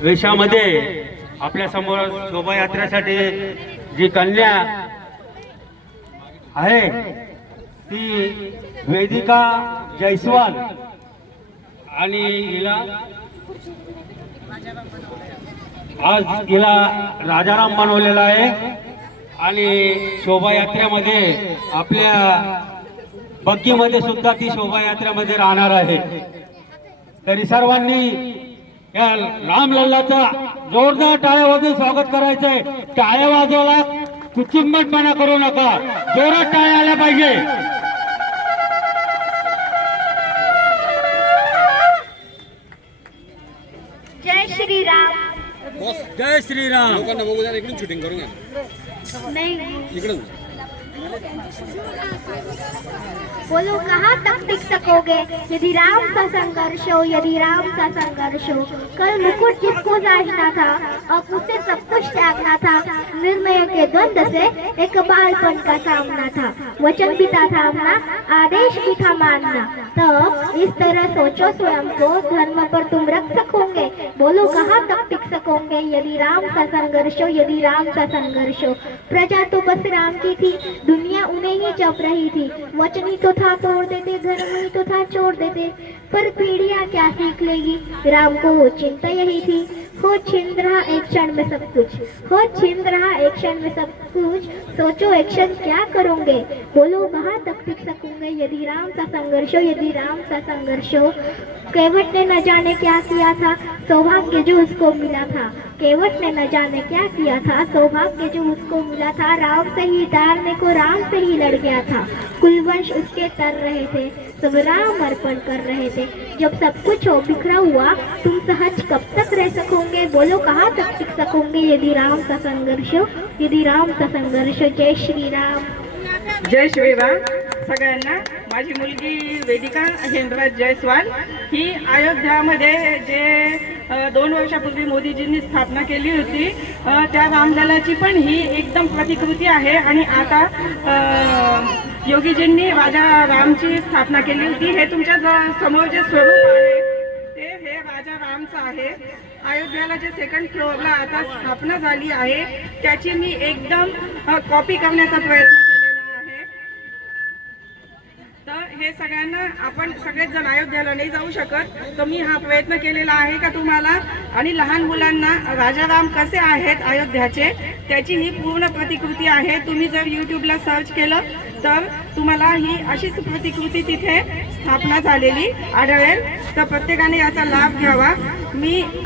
वेशामध्ये आपल्या समोर शोभायात्रेसाठी जी कन्या आहे ती वेदिका जयस्वाल आणि हिला आज हिला राजाराम बनवलेला आहे आणि शोभायात्रेमध्ये आपल्या बग्गीमध्ये सुद्धा ती शोभायात्रेमध्ये राहणार आहे। तरी सर्वांनी या रामलल्लाचा जोरदार टाळ्या वाजवून स्वागत करायचंय। टाळ्या वाजवायला कुचिंबटपणा करू नका, जोरात टाळ्या आल्या पाहिजे। जय श्री राम। जय श्रीराम। लोकांना बघू द्या, इकडून शूटिंग करून घ्या। नहीं इकडून बोलो कहाँ तक टिक सकोगे यदि राम का संघर्ष हो, यदि राम का संघर्ष हो। कल मुकुट जिसको जांचना था, अब उसे सब कुछ त्यागना था। निर्णय के द्वंद से एक बालपन का सामना था, वचन भी था सामना, आदेश भी था मानना। तो इस तरह सोचो स्वयं को, धर्म पर तुम रख सकोगे। बोलो कहाँ तक टिक सकोगे यदि राम का संघर्ष हो, यदि राम का संघर्ष हो। प्रजा तो बस राम की थी, दुनिया उन्हें ही जप रही थी। वचन ही तो था तोड़ देते, धर्म ही तो था छोड़ देते, पर पीढ़ियां क्या सीख लेगी। राम को वो चिंता यही थी, हो छिंद रहा एक क्षण में सब कुछ, हो छिंद रहा एक क्षण में सब कुछ। सोचो एक्शन क्या करोगे, बोलो कहाँ तक टिक सकोगे यदि राम का संघर्ष हो, यदि राम का संघर्ष हो। केवट ने न जाने क्या किया था, सौभाग्य जो उसको मिला था। केवट ने न जाने क्या किया था, सौभाग्य जो उसको मिला था। राम से ही तारने को राम से ही लड़ गया था, कुलवंश उसके तर रहे थे, सब राम अर्पण कर रहे थे। जब सब कुछ हो बिखरा हुआ, तुम सहज कब तक रह सकोगे। बोलो कहाँ तक टिक सकोगे यदि राम का संघर्ष हो, यदि राम का संघर्ष हो। जय श्री राम। जय श्रीराम सगळ्यांना। माझी मुलगी वेदिका हेमराज जयस्वाल ही अयोध्यामध्ये जे 2 वर्षापूर्वी मोदीजींनी स्थापना केली होती, त्या रामलल्लाची पण ही एकदम प्रतिकृती आहे। आणि आता योगीजींनी राजा रामची स्थापना केली होती। हे तुमच्या समोर जे स्वरूप आहे ते हे राजा रामचं आहे। अयोध्याला जे 2nd फ्लोअरला आता स्थापना झाली आहे त्याची मी एकदम कॉपी करण्याचा प्रयत्न केलेला आहे। तर हे सगळ्यांना आपण सगळेच जण अयोध्याला नाही जाऊ शकत, तर मी हा प्रयत्न केलेला आहे का तुम्हाला आणि लहान मुलांना राजाराम कसे आहेत अयोध्याचे त्याची ही पूर्ण प्रतिकृती आहे। तुम्ही जर यूट्यूबला सर्च केलं तर तुम्हाला ही अशीच प्रतिकृती तिथे स्थापना झालेली आढळेल। तर प्रत्येकाने याचा लाभ घ्यावा।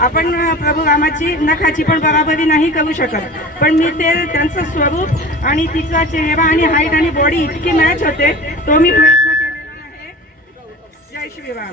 आपण प्रभू रामाची नखाची पण बराबरी नाही करू शकत, पण मी ते त्यांचं स्वरूप आणि तिचा चेहरा आणि हाईट आणि बॉडी इतकी मॅच होते तो मी प्रयत्न केलेला आहे। जय श्रीराम।